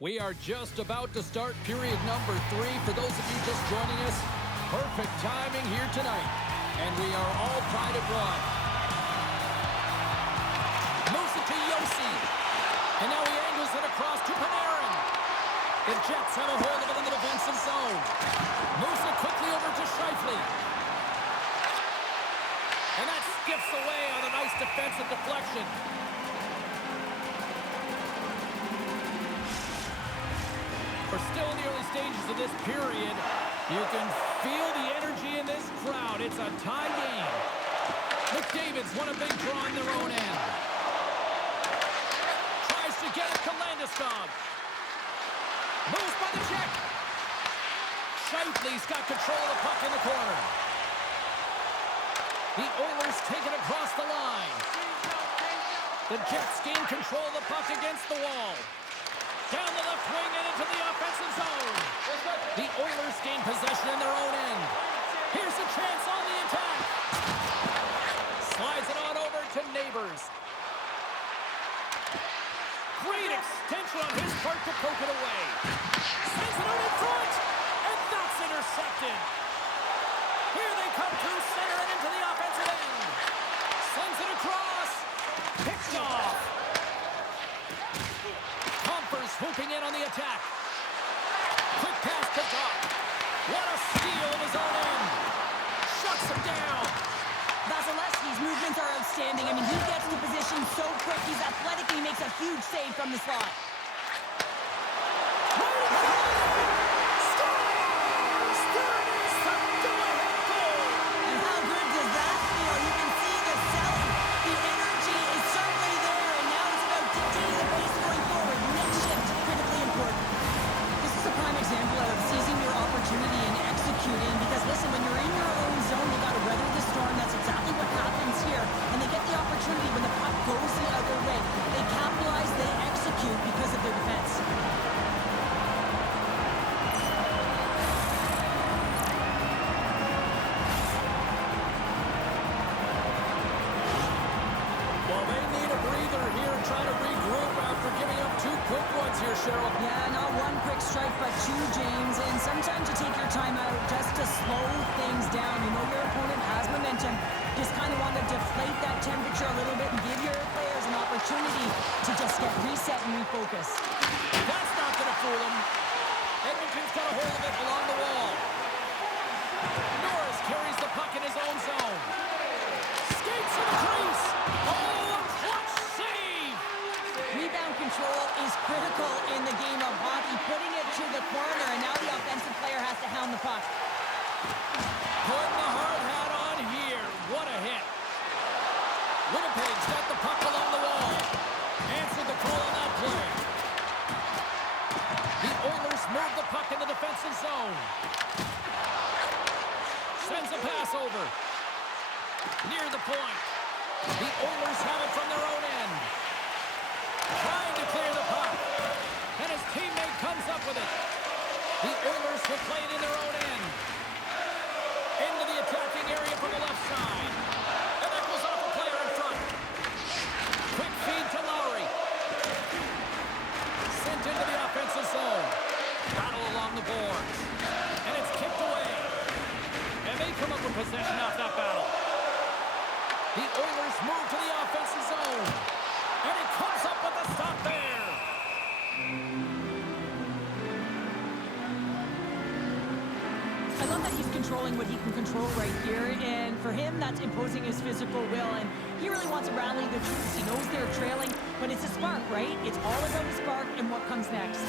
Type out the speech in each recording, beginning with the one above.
We are just about to start period number 3. For those of you just joining us, perfect timing here tonight. And we are all tied at 1. Moves it to Yossi. And now he angles it across to Panarin. The Jets have a hold of it in the defensive zone. Moves it quickly over to Scheifele. And that skips away on a nice defensive deflection. We're still in the early stages of this period. You can feel the energy in this crowd. It's a tie game. McDavid's won a big draw on their own end. Tries to get it to Landeskog. Moves by the Czech. Scheifele's got control of the puck in the corner. The Oilers take it across the line. The Jets gain control of the puck against the wall. Down the left wing and into the offensive zone. The Oilers gain possession in their own end. Here's a chance on the attack. Slides it on over to Neighbors. Great extension on his part to poke it away. Sends it out in front. And that's intercepted. Here they come through center and into the offensive end. Sends it across. Picked off. Swooping in on the attack. Quick pass to Doc. What a steal of his own end. Shuts him down. Vasilevsky's movements are outstanding. I mean, he gets to position so quick. He's athletic and he makes a huge save from the slot. Scores! There it is, the go-ahead goal. And how good does that feel? You can see the selling. The energy is certainly there, and now it's about dictating the pace going forward. Critically important. This is a prime example of seizing your opportunity and executing, because listen, when you're in your own zone, you got to weather the storm. That's exactly what happens here. And they get the opportunity when the puck goes the other way. They capitalize, they execute because of their defense. Well, they need a breather here, trying to regroup after giving up 2 quick ones here, Cheryl. Yeah, not one quick strike, but 2, James. And sometimes you take your time out just to slow things down. You know your opponent has momentum. Just kind of want to deflate that temperature a little bit and give your players an opportunity to just get reset and refocus. That's not going to fool them. Edmonton's got a hold of it along the wall. Norris carries the puck in his own zone. Skates to the crease. Oh, a clutch save! Rebound control is critical in the game of hockey. Putting it to the corner, and now the offensive player has to hound the puck. Putting the hard hat on here. What a hit. Winnipeg's got the puck along the wall. Answered the call on that play. The Oilers move the puck in the defensive zone. Sends a pass over. Near the point. The Oilers have it from their own end. Trying to clear the puck. And his teammate comes up with it. The Oilers will play it in their own end. Into the attacking area from the left side. And that goes off a player in front. Quick feed to Lowry. Sent into the offensive zone. Battle along the boards. And it's kicked away. And they come up with possession off that battle. The Oilers move to the offensive zone. And it comes up with a stop there. I love that he's controlling what he can control right here, and for him, that's imposing his physical will, and he really wants to rally the troops. He knows they're trailing, but it's a spark, right? It's all about the spark and what comes next.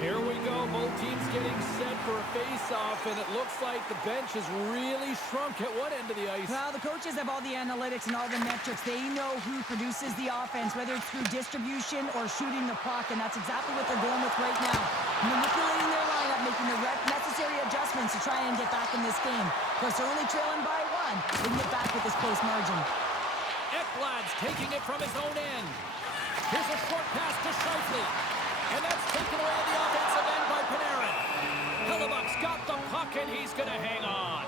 Here we go. Both teams getting set for a face-off, and it looks like the bench has really shrunk at one end of the ice. Well, the coaches have all the analytics and all the metrics. They know who produces the offense, whether it's through distribution or shooting the puck, and that's exactly what they're going with right now. Manipulating their lineup, making the necessary adjustments to try and get back in this game. Of course, they're only trailing by 1. They can get back with this close margin. Ekblad's taking it from his own end. Here's a short pass to Scheifele. And that's taken away at the offensive end by Panarin. Hellebuck's got the puck, and he's going to hang on.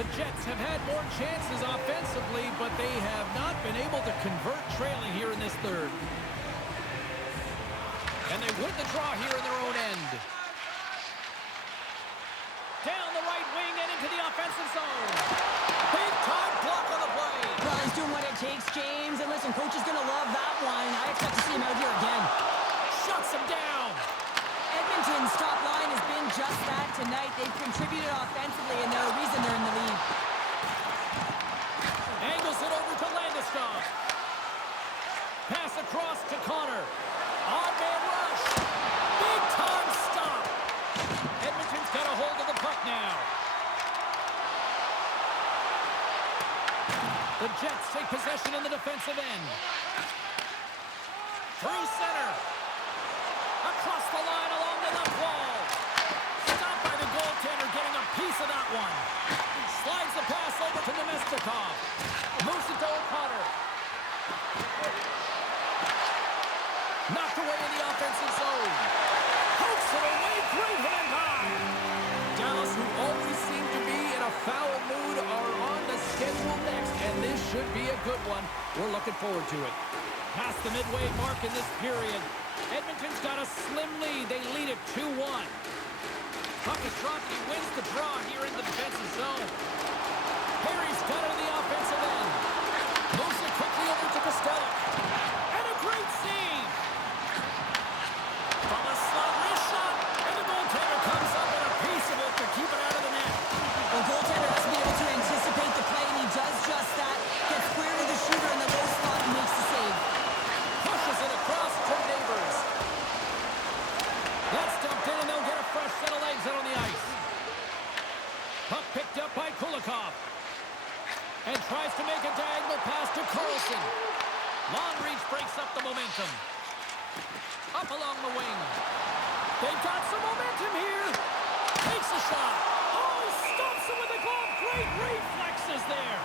The Jets have had more chances offensively, but they have not been able to convert trailing here in this third. And they win the draw here in their own end. Down the right wing and into the offensive zone. Big time block on the play. Well, he's doing what it takes, James. And listen, coach is going to love that one. I expect to see him out here again. Shuts him down. Edmonton's top line has been just that tonight. They've contributed offensively, and they're a reason they're in the lead. Angles it over to Landeskog. Pass across to Connor. On-man rush. Big time stop. Edmonton's got a hold of the puck now. The Jets take possession in the defensive end. Through center. Across the line along the left wall. Stopped by the goaltender, getting a piece of that one. Slides the pass over to Nemestikov. Moves it to O'Connor. Knocked away in the offensive zone. Pokes it away, great hand high. Dallas, who always seem to be in a foul mood, are on the schedule next, and this should be a good one. We're looking forward to it. Past the midway mark in this period. Edmonton's got a slim lead. They lead it 2-1. Puck is dropped, and he wins the draw here in the defensive zone. Perry's got it in the offensive end. Moves it quickly over to Costello. And a great save. From a slot, wrist shot, and the goaltender comes up with a piece of it to keep it out of the net. The goaltender has to be able to anticipate the play, and he does just that. Gets square to the shooter in the low slot and makes the save. Pushes it across to Neighbors. That's dumped in, and they'll get a fresh set of legs out on the ice. Puck picked up by Kulikov. And tries to make a diagonal pass to Carlson. Long reach breaks up the momentum. Up along the wing. They've got some momentum here. Takes a shot. Oh, he stops him with a glove. Great reflexes there.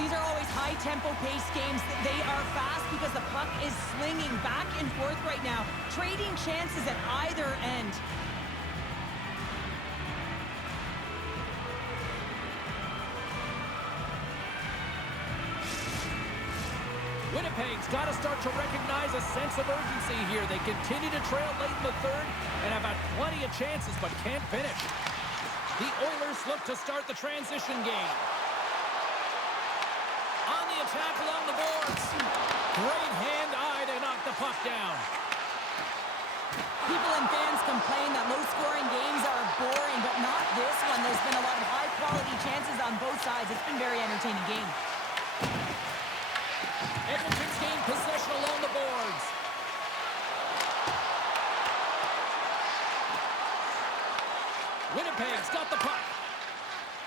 These are always high-tempo pace games. They are fast because the puck is slinging back and forth right now, trading chances at either end. Winnipeg's got to start to recognize a sense of urgency here. They continue to trail late in the third and have had plenty of chances but can't finish. The Oilers look to start the transition game. On the attack along the boards. Great hand-eye to knock the puck down. People and fans complain that low-scoring games are boring, but not this one. There's been a lot of high-quality chances on both sides. It's been a very entertaining game. Edmonton's gained possession along the boards. Winnipeg's got the puck.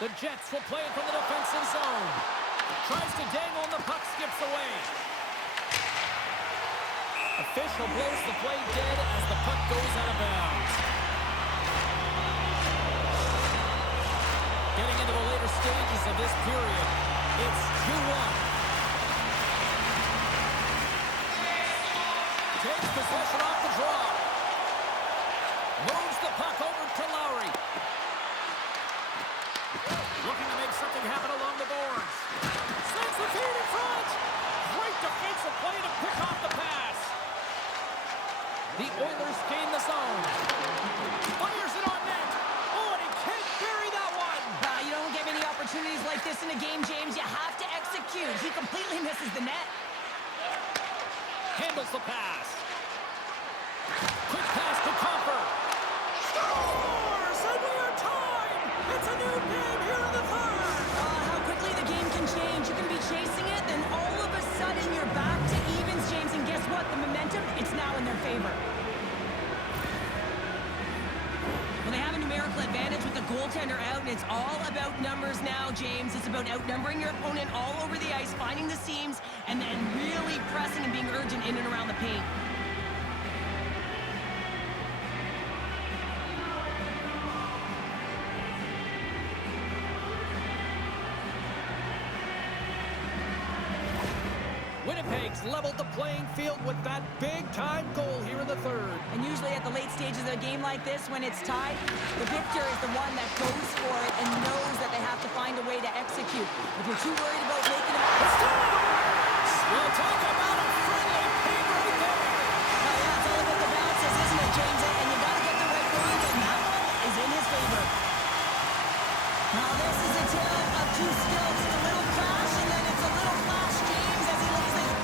The Jets will play it from the defensive zone. Tries to dangle and the puck skips away. Official blows the play dead as the puck goes out of bounds. Getting into the later stages of this period, it's 2-1. Takes possession off the draw. Moves the puck over to Lowry. Looking to make something happen along the boards. Sends the feed in front. Great defensive play to pick off the pass. The Oilers gain the zone. Fires it on net. Oh, and he can't bury that one. You don't get many opportunities like this in a game, James. You have to execute. He completely misses the net. Handles the pass. Quick pass to Copper. Scores! And we are tied! It's a new game here in the third! How quickly the game can change. You can be chasing it, then all of a sudden you're back to evens, James. And guess what? The momentum, it's now in their favor. Well, they have a numerical advantage with the goaltender out, and it's all about numbers now, James. It's about outnumbering your opponent all over the ice, finding the seams, and then really pressing and being urgent in and around the paint. Winnipeg's leveled the playing field with that big-time goal here in the third. And usually at the late stages of a game like this, when it's tied, the victor is the one that goes for it and knows that they have to find a way to execute. If you're too worried about making it... We'll talk about a friendly pig right there. Oh, yeah, it's all about the bounces, isn't it, James? And you got to get the right one, and that one is in his favor. Now, this is a tale of two skills. It's a little crash, and then it's a little flash, James, as he lays it.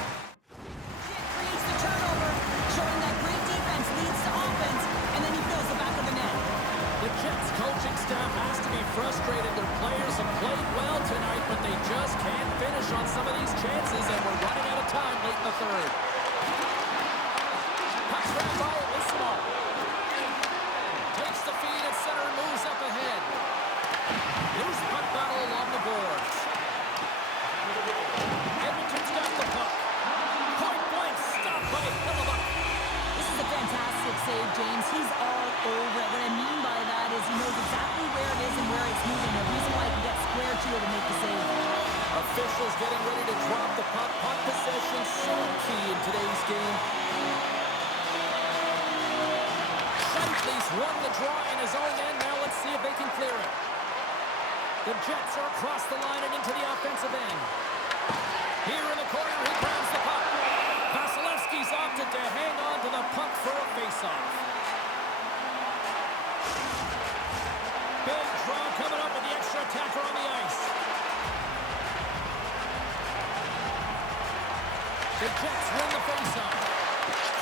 It creates the turnover, showing that great defense leads to offense, and then he fills the back of the net. The Jets coaching staff has to be frustrated. Their players have played well tonight, but they just can't finish on some of these chances, and we're running out of time late in the third. Cuts right by it with Small. Takes the feed at center and moves up ahead. Loose puck battle along the boards. Edmonton's got the puck. Point blank stop by Hillebuck. This is a fantastic save, James. He's all over it. What I mean by that is he knows exactly where it is and where it's moving. The reason why he can get square to it and make the save. Officials getting ready to drop the puck. Puck possession so key in today's game. Shifley's won the draw in his own end. Now let's see if they can clear it. The Jets are across the line and into the offensive end. Here in the corner, he grabs the puck. Vasilevsky's opted to hang on to the puck for a faceoff. Big draw coming up with the extra attacker on the ice. The Jets win the faceoff.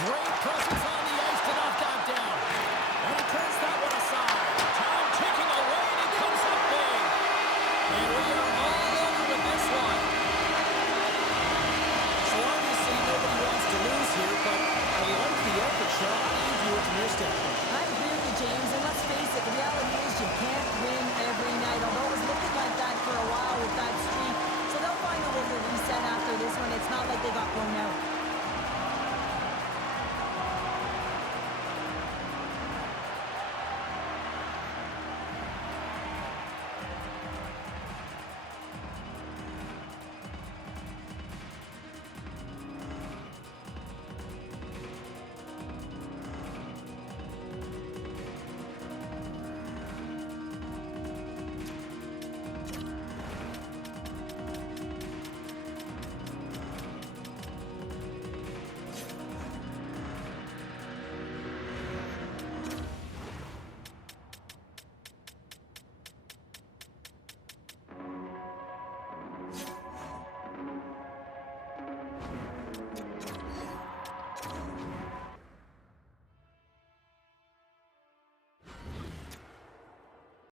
Great presence on the ice to knock that down. And he turns that one aside.